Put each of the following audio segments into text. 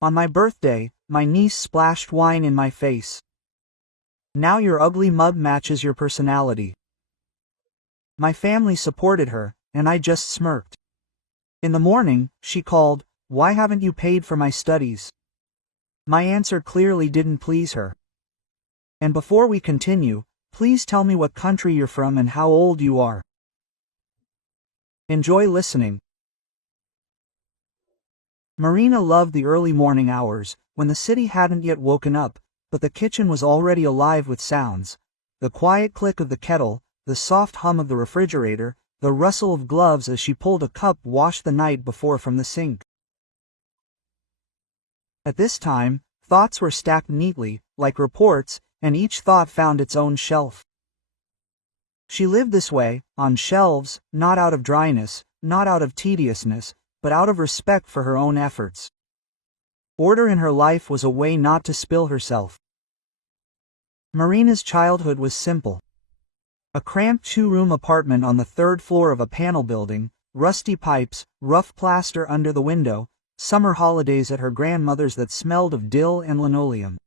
On my birthday, my niece splashed wine in my face. Now your ugly mug matches your personality. My family supported her, and I just smirked. In the morning, she called, "Why haven't you paid for my studies?" My answer clearly didn't please her. And before we continue, please tell me what country you're from and how old you are. Enjoy listening. Marina loved the early morning hours, when the city hadn't yet woken up, but the kitchen was already alive with sounds. The quiet click of the kettle, the soft hum of the refrigerator, the rustle of gloves as she pulled a cup washed the night before from the sink. At this time, thoughts were stacked neatly, like reports, and each thought found its own shelf. She lived this way, on shelves, not out of dryness, not out of tediousness, but out of respect for her own efforts. Order in her life was a way not to spill herself. Marina's childhood was simple. A cramped two-room apartment on the third floor of a panel building, rusty pipes, rough plaster under the window, summer holidays at her grandmother's that smelled of dill and linoleum.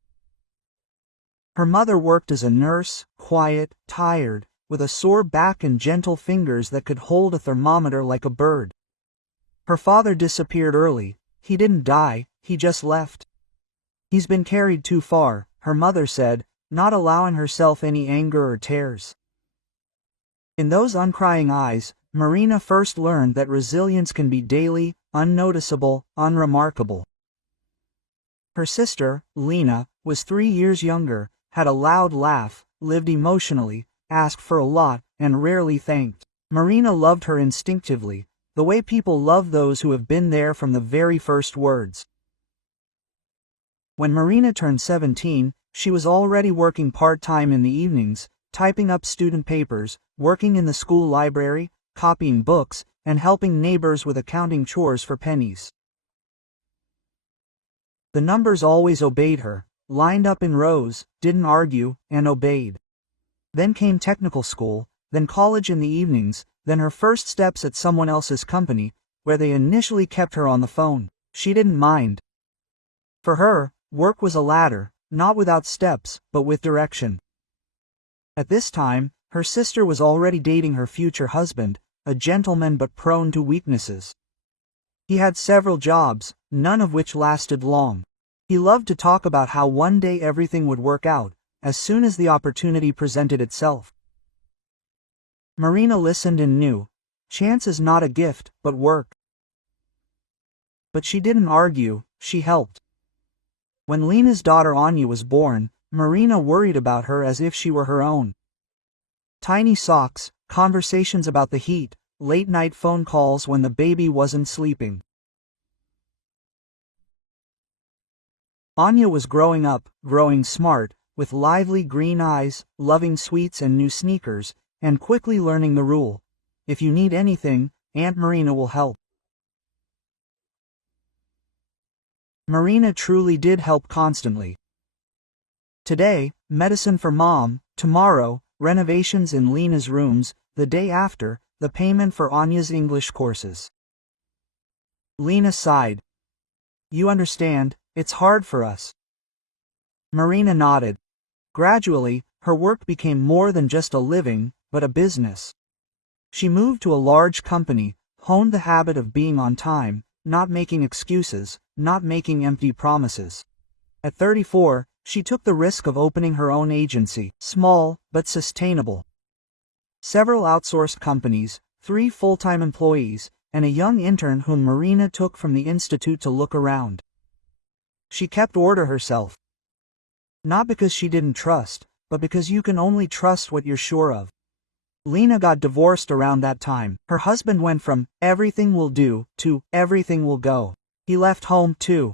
Her mother worked as a nurse, quiet, tired, with a sore back and gentle fingers that could hold a thermometer like a bird. Her father disappeared early. He didn't die, he just left. He's been carried too far, her mother said, not allowing herself any anger or tears. In those uncrying eyes, Marina first learned that resilience can be daily, unnoticeable, unremarkable. Her sister, Lena, was 3 years younger, had a loud laugh, lived emotionally, asked for a lot, and rarely thanked. Marina loved her instinctively, the way people love those who have been there from the very first words. When Marina turned 17, she was already working part-time in the evenings, typing up student papers, working in the school library, copying books, and helping neighbors with accounting chores for pennies. The numbers always obeyed her, lined up in rows, didn't argue, and obeyed. Then came technical school, then college in the evenings, then her first steps at someone else's company, where they initially kept her on the phone. She didn't mind. For her, work was a ladder, not without steps, but with direction. At this time, her sister was already dating her future husband, a gentleman but prone to weaknesses. He had several jobs, none of which lasted long. He loved to talk about how one day everything would work out, as soon as the opportunity presented itself. Marina listened and knew. Chance is not a gift, but work. But she didn't argue, she helped. When Lena's daughter Anya was born, Marina worried about her as if she were her own. Tiny socks, conversations about the heat, late-night phone calls when the baby wasn't sleeping. Anya was growing up, growing smart, with lively green eyes, loving sweets and new sneakers, and quickly learning the rule: if you need anything, Aunt Marina will help. Marina truly did help constantly. Today, medicine for mom; tomorrow, renovations in Lena's rooms; the day after, the payment for Anya's English courses. Lena sighed. "You understand, it's hard for us." Marina nodded. Gradually, her work became more than just a living, but a business. She moved to a large company, honed the habit of being on time, not making excuses, not making empty promises. At 34, she took the risk of opening her own agency, small, but sustainable. Several outsourced companies, 3 full-time employees, and a young intern whom Marina took from the institute to look around. She kept order herself. Not because she didn't trust, but because you can only trust what you're sure of. Lena got divorced around that time. Her husband went from "everything will do" to "everything will go." He left home too.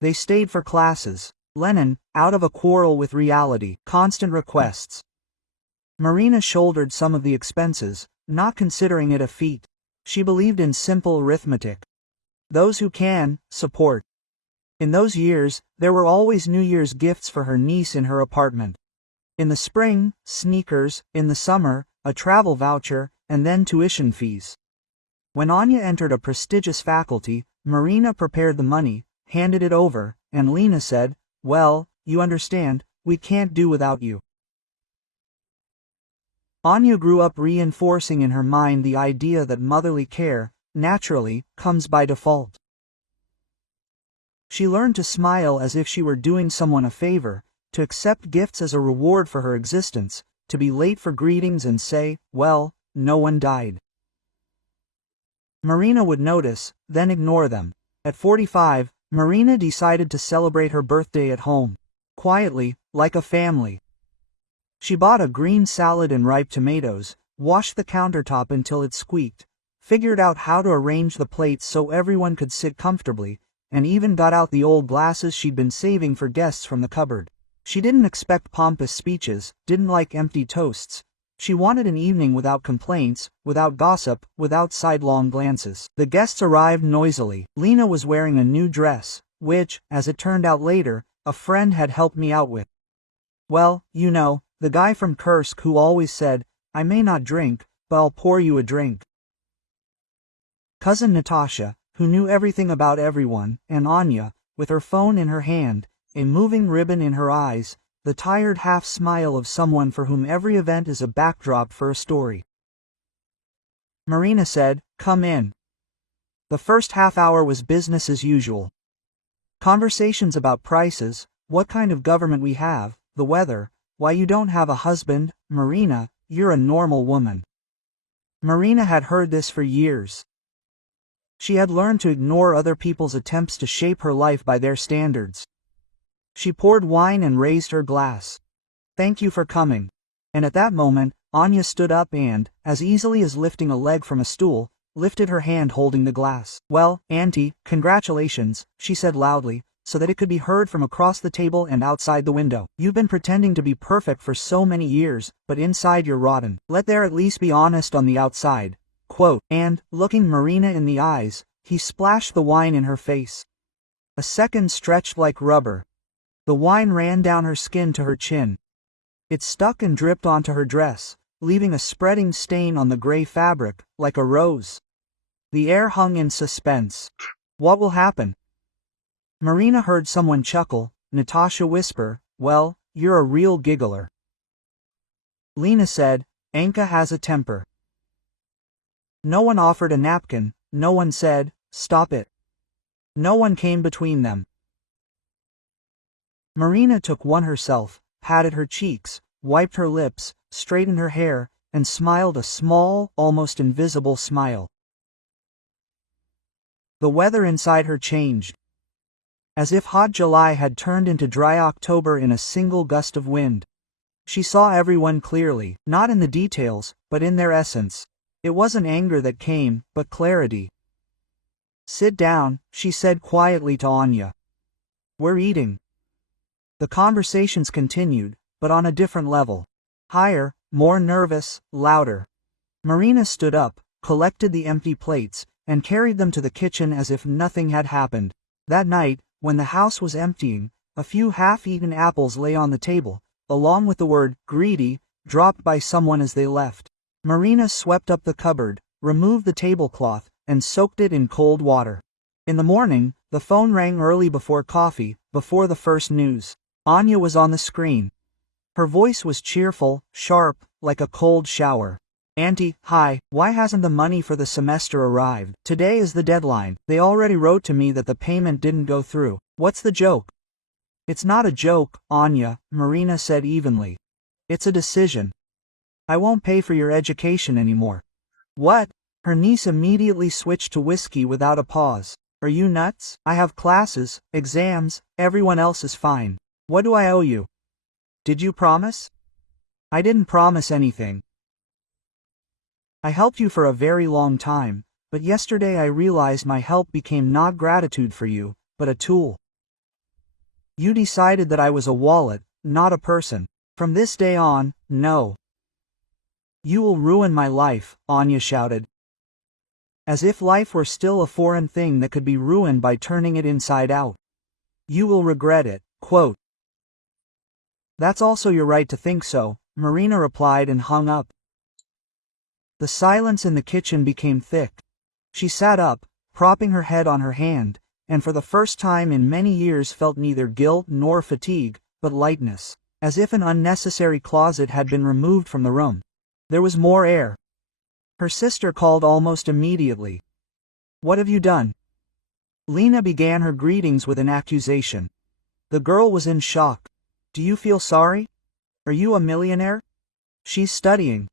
They stayed for classes. Lennon, out of a quarrel with reality, constant requests. Marina shouldered some of the expenses, not considering it a feat. She believed in simple arithmetic. Those who can, support. In those years, there were always New Year's gifts for her niece in her apartment. In the spring, sneakers; in the summer, a travel voucher, and then tuition fees. When Anya entered a prestigious faculty, Marina prepared the money, handed it over, and Lena said, "Well, you understand, we can't do without you." Anya grew up reinforcing in her mind the idea that motherly care, naturally, comes by default. She learned to smile as if she were doing someone a favor, to accept gifts as a reward for her existence, to be late for greetings and say, "Well, no one died." Marina would notice, then ignore them. At 45, Marina decided to celebrate her birthday at home. Quietly, like a family. She bought a green salad and ripe tomatoes, washed the countertop until it squeaked, figured out how to arrange the plates so everyone could sit comfortably, and even got out the old glasses she'd been saving for guests from the cupboard. She didn't expect pompous speeches, didn't like empty toasts. She wanted an evening without complaints, without gossip, without sidelong glances. The guests arrived noisily. Lena was wearing a new dress, which, as it turned out later, a friend had helped me out with. Well, you know, the guy from Kursk who always said, "I may not drink, but I'll pour you a drink." Cousin Natasha, who knew everything about everyone, and Anya, with her phone in her hand, a moving ribbon in her eyes, the tired half-smile of someone for whom every event is a backdrop for a story. Marina said, "Come in." The first half hour was business as usual. Conversations about prices, what kind of government we have, the weather, why you don't have a husband, Marina, you're a normal woman. Marina had heard this for years. She had learned to ignore other people's attempts to shape her life by their standards. She poured wine and raised her glass. "Thank you for coming." And at that moment, Anya stood up and, as easily as lifting a leg from a stool, lifted her hand holding the glass. "Well, Auntie, congratulations," she said loudly, so that it could be heard from across the table and outside the window. "You've been pretending to be perfect for so many years, but inside you're rotten. Let there at least be honest on the outside." Quote, and, looking Marina in the eyes, he splashed the wine in her face. A second stretched like rubber. The wine ran down her skin to her chin. It stuck and dripped onto her dress, leaving a spreading stain on the gray fabric, like a rose. The air hung in suspense. What will happen? Marina heard someone chuckle, Natasha whisper, "Well, you're a real giggler." Lena said, "Anka has a temper." No one offered a napkin, no one said, "Stop it." No one came between them. Marina took one herself, patted her cheeks, wiped her lips, straightened her hair, and smiled a small, almost invisible smile. The weather inside her changed. As if hot July had turned into dry October in a single gust of wind. She saw everyone clearly, not in the details, but in their essence. It wasn't anger that came, but clarity. "Sit down," she said quietly to Anya. "We're eating." The conversations continued, but on a different level. Higher, more nervous, louder. Marina stood up, collected the empty plates, and carried them to the kitchen as if nothing had happened. That night, when the house was emptying, a few half-eaten apples lay on the table, along with the word "greedy," dropped by someone as they left. Marina swept up the cupboard, removed the tablecloth, and soaked it in cold water. In the morning, the phone rang early before coffee, before the first news. Anya was on the screen. Her voice was cheerful, sharp, like a cold shower. "Auntie, hi, why hasn't the money for the semester arrived? Today is the deadline. They already wrote to me that the payment didn't go through. What's the joke?" "It's not a joke, Anya," Marina said evenly. "It's a decision. I won't pay for your education anymore." "What?" Her niece immediately switched to whiskey without a pause. "Are you nuts? I have classes, exams, everyone else is fine. What do I owe you?" "Did you promise?" "I didn't promise anything. I helped you for a very long time, but yesterday I realized my help became not gratitude for you, but a tool. You decided that I was a wallet, not a person. From this day on, no. You will ruin my life," Anya shouted. As if life were still a foreign thing that could be ruined by turning it inside out. "You will regret it." Quote. "That's also your right to think so," Marina replied and hung up. The silence in the kitchen became thick. She sat up, propping her head on her hand, and for the first time in many years felt neither guilt nor fatigue, but lightness, as if an unnecessary closet had been removed from the room. There was more air. Her sister called almost immediately. "What have you done?" Lena began her greetings with an accusation. The girl was in shock. "Do you feel sorry? Are you a millionaire? She's studying.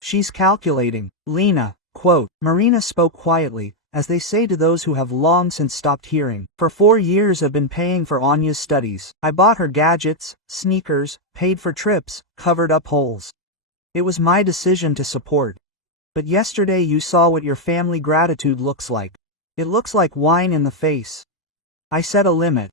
She's calculating." Lena, quote, Marina spoke quietly, as they say to those who have long since stopped hearing. "For 4 years I've been paying for Anya's studies. I bought her gadgets, sneakers, paid for trips, covered up holes. It was my decision to support. But yesterday you saw what your family gratitude looks like. It looks like wine in the face. I set a limit."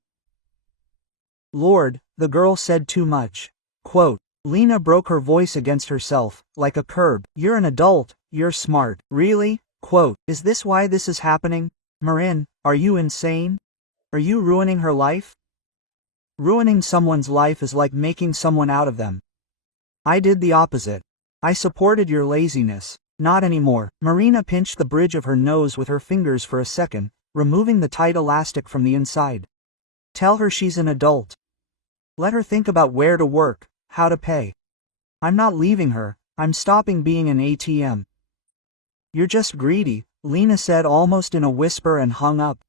"Lord," the girl said too much. Quote, Lena broke her voice against herself, like a curb. "You're an adult, you're smart. Really? Quote, is this why this is happening? Marin, are you insane? Are you ruining her life? Ruining someone's life is like making someone out of them. I did the opposite. I supported your laziness. Not anymore." Marina pinched the bridge of her nose with her fingers for a second, removing the tight elastic from the inside. "Tell her she's an adult. Let her think about where to work, how to pay. I'm not leaving her, I'm stopping being an ATM." "You're just greedy," Lena said almost in a whisper and hung up.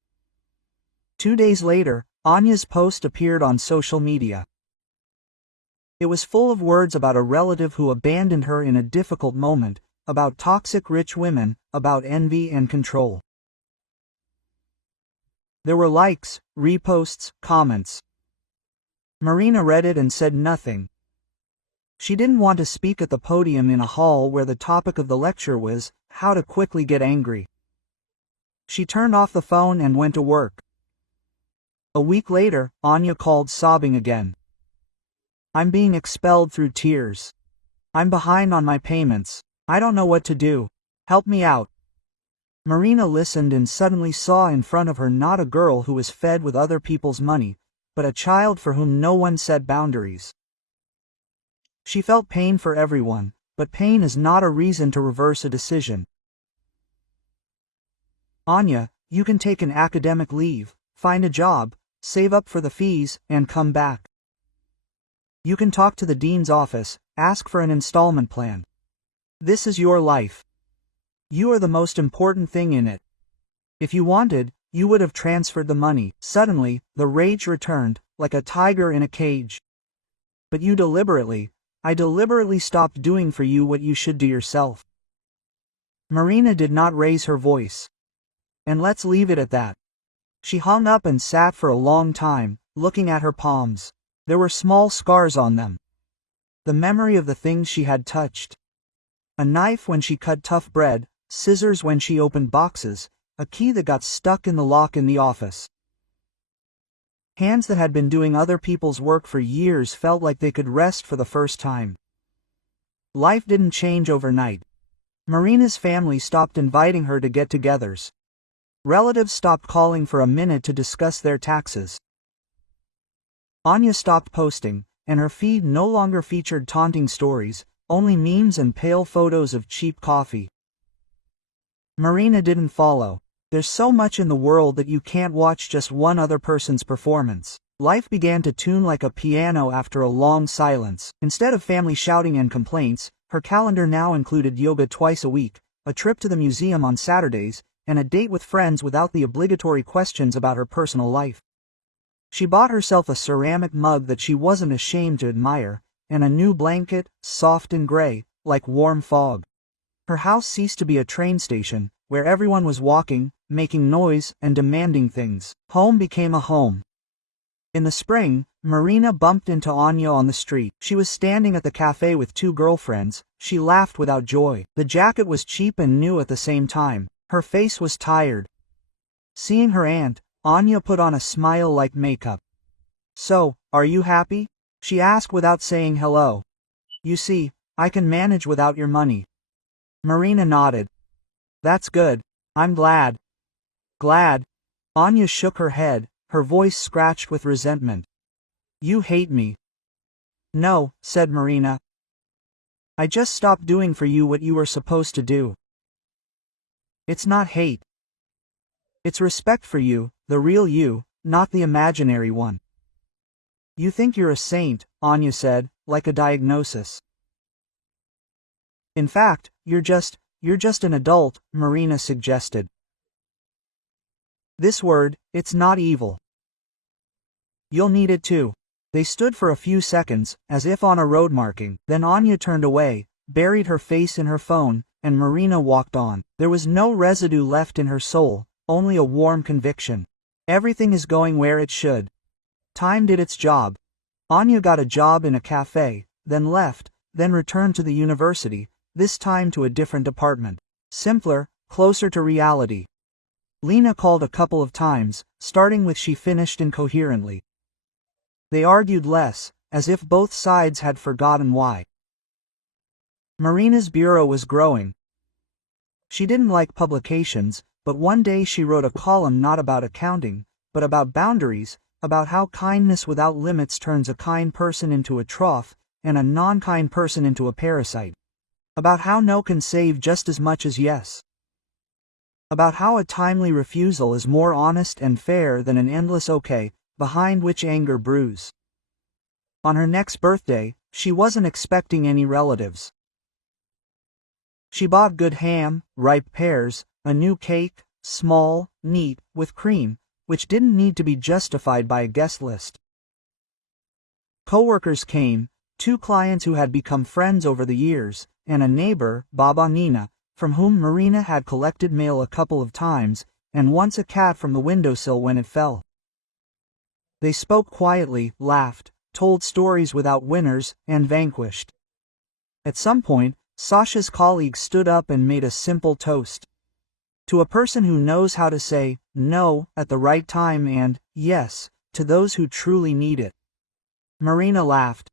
2 days later, Anya's post appeared on social media. It was full of words about a relative who abandoned her in a difficult moment, about toxic rich women, about envy and control. There were likes, reposts, comments. Marina read it and said nothing. She didn't want to speak at the podium in a hall where the topic of the lecture was, how to quickly get angry. She turned off the phone and went to work. A week later, Anya called sobbing again. "I'm being expelled through tears. I'm behind on my payments. I don't know what to do. Help me out." Marina listened and suddenly saw in front of her not a girl who was fed with other people's money, but a child for whom no one set boundaries. She felt pain for everyone, but pain is not a reason to reverse a decision. "Anya, you can take an academic leave, find a job, save up for the fees, and come back. You can talk to the dean's office, ask for an installment plan. This is your life. You are the most important thing in it. If you wanted, you would have transferred the money." Suddenly, the rage returned, like a tiger in a cage. "But I deliberately stopped doing for you what you should do yourself." Marina did not raise her voice. And let's leave it at that. She hung up and sat for a long time, looking at her palms. There were small scars on them. The memory of the things she had touched. A knife when she cut tough bread, scissors when she opened boxes, a key that got stuck in the lock in the office. Hands that had been doing other people's work for years felt like they could rest for the first time. Life didn't change overnight. Marina's family stopped inviting her to get-togethers. Relatives stopped calling for a minute to discuss their taxes. Anya stopped posting, and her feed no longer featured taunting stories, only memes and pale photos of cheap coffee. Marina didn't follow. There's so much in the world that you can't watch just one other person's performance. Life began to tune like a piano after a long silence. Instead of family shouting and complaints, her calendar now included yoga twice a week, a trip to the museum on Saturdays, and a date with friends without the obligatory questions about her personal life. She bought herself a ceramic mug that she wasn't ashamed to admire, and a new blanket, soft and gray, like warm fog. Her house ceased to be a train station, where everyone was walking, making noise, and demanding things. Home became a home. In the spring, Marina bumped into Anya on the street. She was standing at the cafe with 2 girlfriends. She laughed without joy. The jacket was cheap and new at the same time. Her face was tired. Seeing her aunt, Anya put on a smile like makeup. "So, are you happy?" she asked without saying hello. "You see, I can manage without your money." Marina nodded. "That's good. I'm glad." "Glad?" Anya shook her head, her voice scratched with resentment. "You hate me." "No," said Marina. "I just stopped doing for you what you were supposed to do." "It's not hate. It's respect for you, the real you, not the imaginary one. You think you're a saint, Anya said, like a diagnosis. In fact, you're just an adult, Marina suggested. This word, it's not evil. You'll need it too. They stood for a few seconds, as if on a road marking, then Anya turned away, buried her face in her phone, and Marina walked on. There was no residue left in her soul, only a warm conviction. Everything is going where it should. Time did its job. Anya got a job in a cafe, then left, then returned to the university, this time to a different department. Simpler, closer to reality. Lena called a couple of times, starting with she finished incoherently. They argued less, as if both sides had forgotten why. Marina's bureau was growing. She didn't like publications, but one day she wrote a column not about accounting, but about boundaries, about how kindness without limits turns a kind person into a trough, and a non-kind person into a parasite. About how no can save just as much as yes. About how a timely refusal is more honest and fair than an endless okay, behind which anger brews. On her next birthday, she wasn't expecting any relatives. She bought good ham, ripe pears, a new cake, small, neat, with cream, which didn't need to be justified by a guest list. Coworkers came, 2 clients who had become friends over the years, and a neighbor, Baba Nina, from whom Marina had collected mail a couple of times, and once a cat from the windowsill when it fell. They spoke quietly, laughed, told stories without winners, and vanquished. At some point, Sasha's colleague stood up and made a simple toast. To a person who knows how to say no at the right time and yes to those who truly need it. Marina laughed.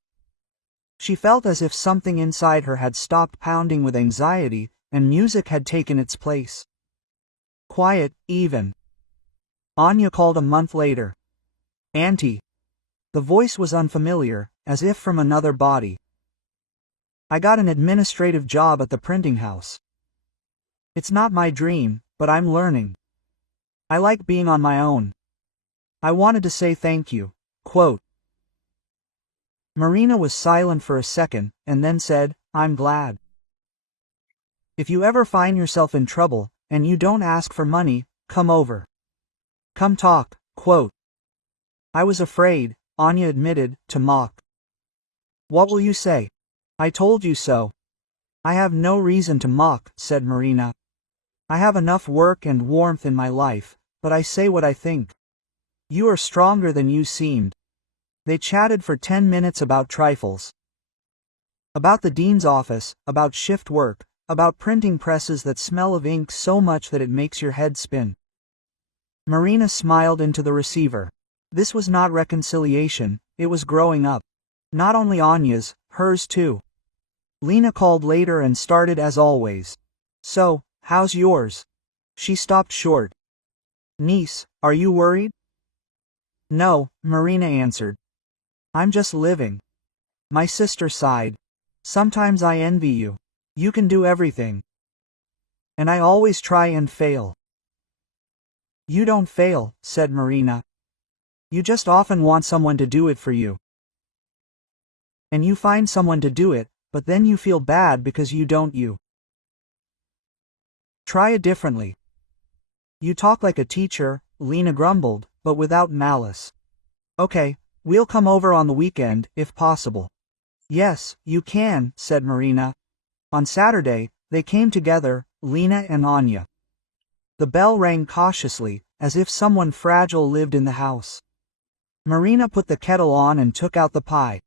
She felt as if something inside her had stopped pounding with anxiety, and music had taken its place. Quiet, even. Anya called a month later. Auntie. The voice was unfamiliar, as if from another body. I got an administrative job at the printing house. It's not my dream, but I'm learning. I like being on my own. I wanted to say thank you. Quote. Marina was silent for a second, and then said, I'm glad. If you ever find yourself in trouble, and you don't ask for money, come over. Come talk. Quote. I was afraid, Anya admitted, to mock. What will you say? I told you so. I have no reason to mock, said Marina. I have enough work and warmth in my life, but I say what I think. You are stronger than you seemed. They chatted for 10 minutes about trifles. About the dean's office, about shift work, about printing presses that smell of ink so much that it makes your head spin. Marina smiled into the receiver. This was not reconciliation, it was growing up. Not only Anya's, hers too. Lena called later and started as always. So, how's yours? She stopped short. Niece, are you worried? No, Marina answered. I'm just living. My sister sighed. Sometimes I envy you. You can do everything. And I always try and fail. You don't fail, said Marina. You just often want someone to do it for you. And you find someone to do it, but then you feel bad because you don't. Try it differently. You talk like a teacher, Lena grumbled, but without malice. Okay, we'll come over on the weekend, if possible. Yes, you can, said Marina. On Saturday, they came together, Lena and Anya. The bell rang cautiously, as if someone fragile lived in the house. Marina put the kettle on and took out the pie.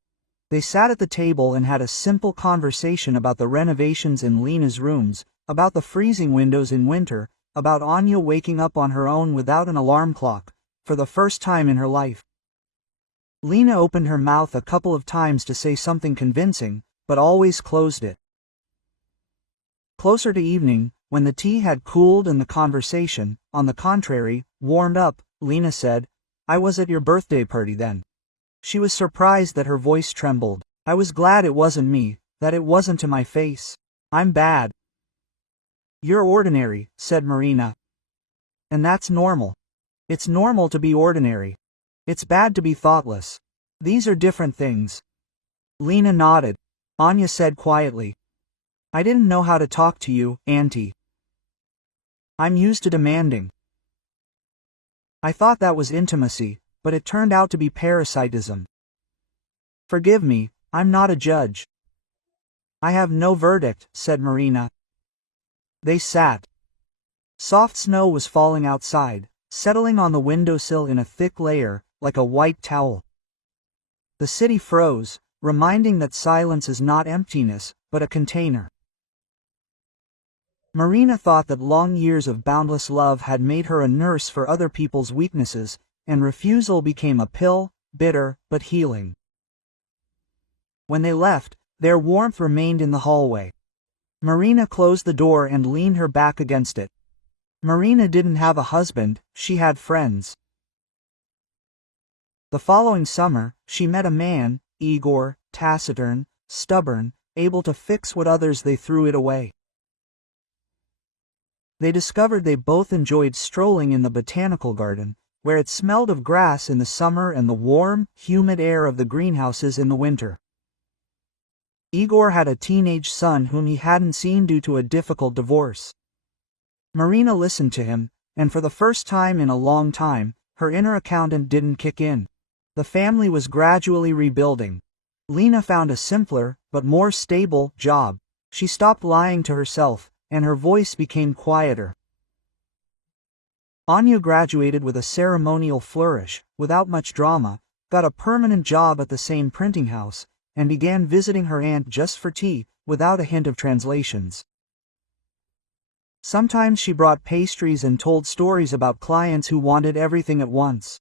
They sat at the table and had a simple conversation about the renovations in Lena's rooms, about the freezing windows in winter, about Anya waking up on her own without an alarm clock, for the first time in her life. Lena opened her mouth a couple of times to say something convincing, but always closed it. Closer to evening, when the tea had cooled and the conversation, on the contrary, warmed up, Lena said, I was at your birthday party then. She was surprised that her voice trembled. I was glad it wasn't me, that it wasn't to my face. I'm bad. You're ordinary, said Marina. And that's normal. It's normal to be ordinary. It's bad to be thoughtless. These are different things. Lena nodded. Anya said quietly. I didn't know how to talk to you, Auntie. I'm used to demanding. I thought that was intimacy, but it turned out to be parasitism. Forgive me, I'm not a judge. I have no verdict, said Marina. They sat. Soft snow was falling outside, settling on the windowsill in a thick layer, like a white towel. The city froze, reminding that silence is not emptiness, but a container. Marina thought that long years of boundless love had made her a nurse for other people's weaknesses, and refusal became a pill, bitter, but healing. When they left, their warmth remained in the hallway. Marina closed the door and leaned her back against it. Marina didn't have a husband, she had friends. The following summer, she met a man, Igor, taciturn, stubborn, able to fix what others they threw it away. They discovered they both enjoyed strolling in the botanical garden, where it smelled of grass in the summer and the warm, humid air of the greenhouses in the winter. Igor had a teenage son whom he hadn't seen due to a difficult divorce. Marina listened to him, and for the first time in a long time, her inner accountant didn't kick in. The family was gradually rebuilding. Lena found a simpler, but more stable, job. She stopped lying to herself, and her voice became quieter. Anya graduated with a ceremonial flourish, without much drama, got a permanent job at the same printing house, and began visiting her aunt just for tea, without a hint of translations. Sometimes she brought pastries and told stories about clients who wanted everything at once.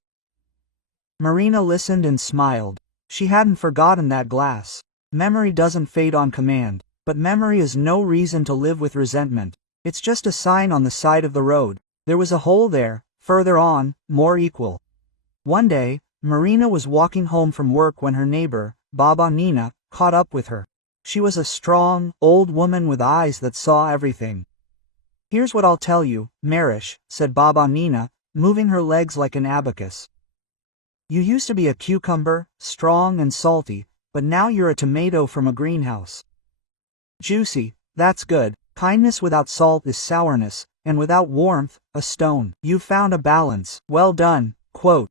Marina listened and smiled. She hadn't forgotten that glass. Memory doesn't fade on command, but memory is no reason to live with resentment. It's just a sign on the side of the road. There was a hole there, further on, more equal. One day, Marina was walking home from work when her neighbor, Baba Nina, caught up with her. She was a strong, old woman with eyes that saw everything. Here's what I'll tell you, Marish, said Baba Nina, moving her legs like an abacus. You used to be a cucumber, strong and salty, but now you're a tomato from a greenhouse. Juicy, that's good. Kindness without salt is sourness, and without warmth, a stone. You've found a balance. Well done, quote.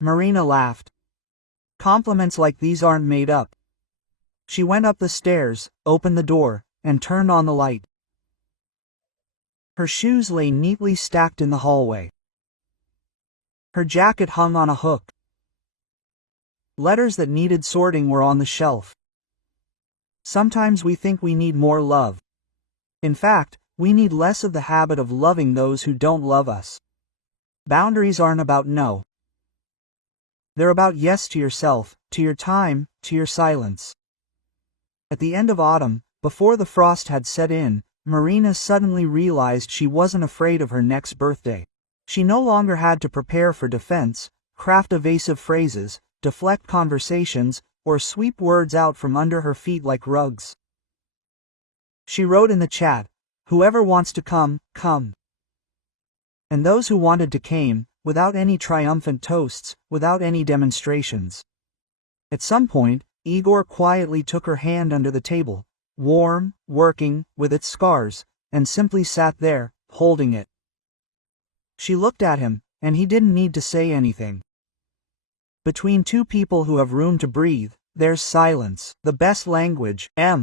Marina laughed. Compliments like these aren't made up. She went up the stairs, opened the door, and turned on the light. Her shoes lay neatly stacked in the hallway. Her jacket hung on a hook. Letters that needed sorting were on the shelf. Sometimes we think we need more love. In fact, we need less of the habit of loving those who don't love us. Boundaries aren't about no. They're about yes to yourself, to your time, to your silence. At the end of autumn, before the frost had set in, Marina suddenly realized she wasn't afraid of her next birthday. She no longer had to prepare for defense, craft evasive phrases, deflect conversations, or sweep words out from under her feet like rugs. She wrote in the chat, "Whoever wants to come, come." And those who wanted to came, without any triumphant toasts, without any demonstrations. At some point, Igor quietly took her hand under the table, warm, working, with its scars, and simply sat there, holding it. She looked at him, and he didn't need to say anything. Between two people who have room to breathe, there's silence, the best language.